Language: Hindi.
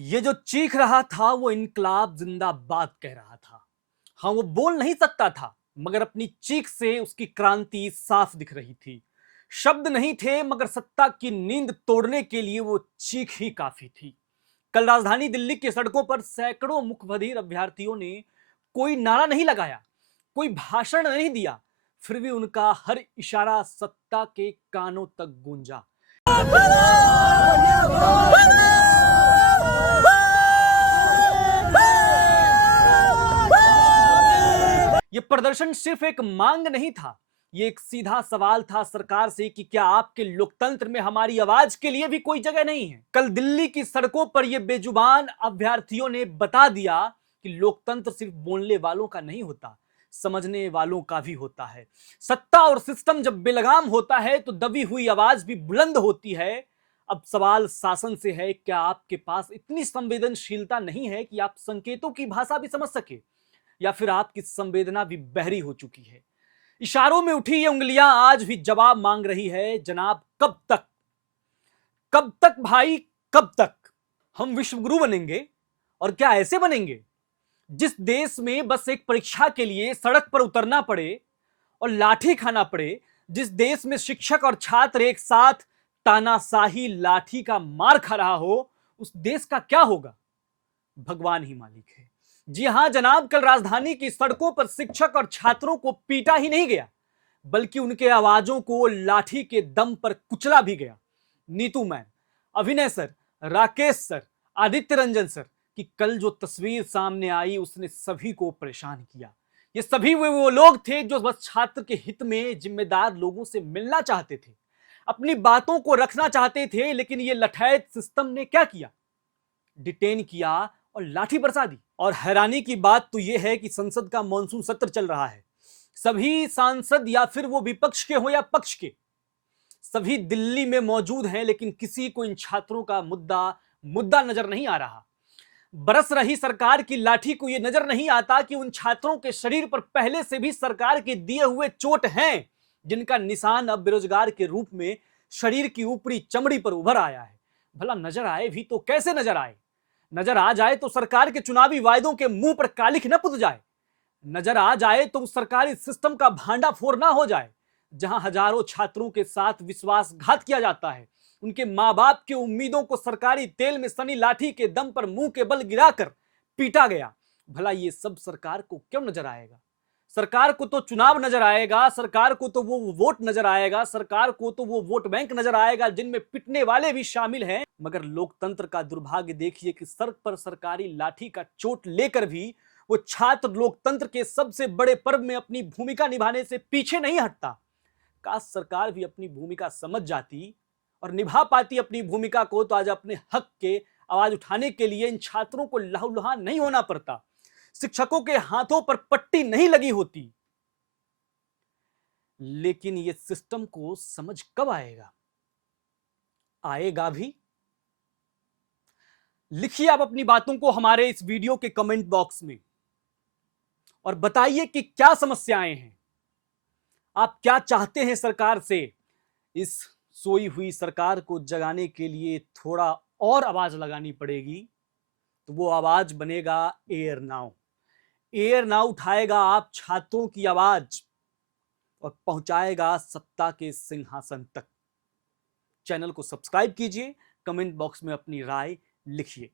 ये जो चीख रहा था वो इनकलाब जिंदाबाद कह रहा था। हाँ, वो बोल नहीं सकता था, मगर अपनी चीख से उसकी क्रांति साफ दिख रही थी। शब्द नहीं थे, मगर सत्ता की नींद तोड़ने के लिए वो चीख ही काफी थी। कल राजधानी दिल्ली की सड़कों पर सैकड़ों मुखबधिर अभ्यर्थियों ने कोई नारा नहीं लगाया, कोई भाषण नहीं दिया, फिर भी उनका हर इशारा सत्ता के कानों तक गूंजा। ये प्रदर्शन सिर्फ एक मांग नहीं था, ये एक सीधा सवाल था सरकार से कि क्या आपके लोकतंत्र में हमारी आवाज के लिए भी कोई जगह नहीं है। कल दिल्ली की सड़कों पर ये बेजुबान अभ्यर्थियों ने बता दिया कि लोकतंत्र सिर्फ बोलने वालों का नहीं होता, समझने वालों का भी होता है। सत्ता और सिस्टम जब बेलगाम होता है तो दबी हुई आवाज भी बुलंद होती है। अब सवाल शासन से है, क्या आपके पास इतनी संवेदनशीलता नहीं है कि आप संकेतों की भाषा भी समझ सके, या फिर आपकी संवेदना भी बहरी हो चुकी है। इशारों में उठी ये उंगलियां आज भी जवाब मांग रही है, जनाब कब तक, कब तक भाई, कब तक हम विश्वगुरु बनेंगे? और क्या ऐसे बनेंगे जिस देश में बस एक परीक्षा के लिए सड़क पर उतरना पड़े और लाठी खाना पड़े, जिस देश में शिक्षक और छात्र एक साथ तानाशाही लाठी का मार खा रहा हो, उस देश का क्या होगा? भगवान ही मालिक है। जी हां जनाब, कल राजधानी की सड़कों पर शिक्षक और छात्रों को पीटा ही नहीं गया, बल्कि उनके आवाजों को लाठी के दम पर कुचला भी गया। नीतू मैम, अभिनय sir, Rakesh sir, Aditya Ranjan sir की कल जो तस्वीर सामने आई उसने सभी को परेशान किया। ये सभी वो लोग थे जो बस छात्र के हित में जिम्मेदार लोगों से मिलना चाहते थे, अपनी बातों को रखना चाहते थे, लेकिन ये लठैत सिस्टम ने क्या किया? डिटेन किया और लाठी बरसा दी। और हैरानी की बात तो यह है कि संसद का मॉनसून सत्र चल रहा है। सभी सांसद, या फिर वो विपक्ष के हो या पक्ष के, सभी दिल्ली में मौजूद हैं, लेकिन किसी को इन छात्रों का मुद्दा नजर नहीं आ रहा। बरस रही सरकार की लाठी को यह नजर नहीं आता कि उन छात्रों के शरीर पर पहले से भी सरकार के दिए हुए चोट हैं, जिनका निशान अब बेरोजगार के रूप में शरीर की ऊपरी चमड़ी पर उभर आया है। भला नजर आए भी तो कैसे नजर आए? नजर आ जाए तो सरकार के चुनावी वायदों के मुंह पर कालिख न पुत जाए। नजर आ जाए तो उस सरकारी सिस्टम का भांडाफोड़ ना हो जाए, जहां हजारों छात्रों के साथ विश्वासघात किया जाता है, उनके मां बाप की उम्मीदों को सरकारी तेल में सनी लाठी के दम पर मुंह के बल गिराकर पीटा गया। भला ये सब सरकार को क्यों नजर आएगा? सरकार को तो चुनाव नजर आएगा, सरकार को तो वो वोट नजर आएगा, सरकार को तो वो वोट बैंक नजर आएगा जिनमें पिटने वाले भी शामिल हैं। मगर लोकतंत्र का दुर्भाग्य देखिए कि सर पर सरकारी लाठी का चोट लेकर भी वो छात्र लोकतंत्र के सबसे बड़े पर्व में अपनी भूमिका निभाने से पीछे नहीं हटता। काश सरकार भी अपनी भूमिका समझ जाती और निभा पाती अपनी भूमिका को, तो आज अपने हक के आवाज उठाने के लिए इन छात्रों को लहूलुहान नहीं होना पड़ता, शिक्षकों के हाथों पर पट्टी नहीं लगी होती। लेकिन ये सिस्टम को समझ कब आएगा? आएगा भी। लिखिए आप अपनी बातों को हमारे इस वीडियो के कमेंट बॉक्स में और बताइए कि क्या समस्याएं हैं, आप क्या चाहते हैं सरकार से। इस सोई हुई सरकार को जगाने के लिए थोड़ा और आवाज लगानी पड़ेगी, तो वो आवाज बनेगा एयर नाउ। एयर नाउ उठाएगा आप छात्रों की आवाज और पहुंचाएगा सत्ता के सिंहासन तक। चैनल को सब्सक्राइब कीजिए, कमेंट बॉक्स में अपनी राय लिखिए।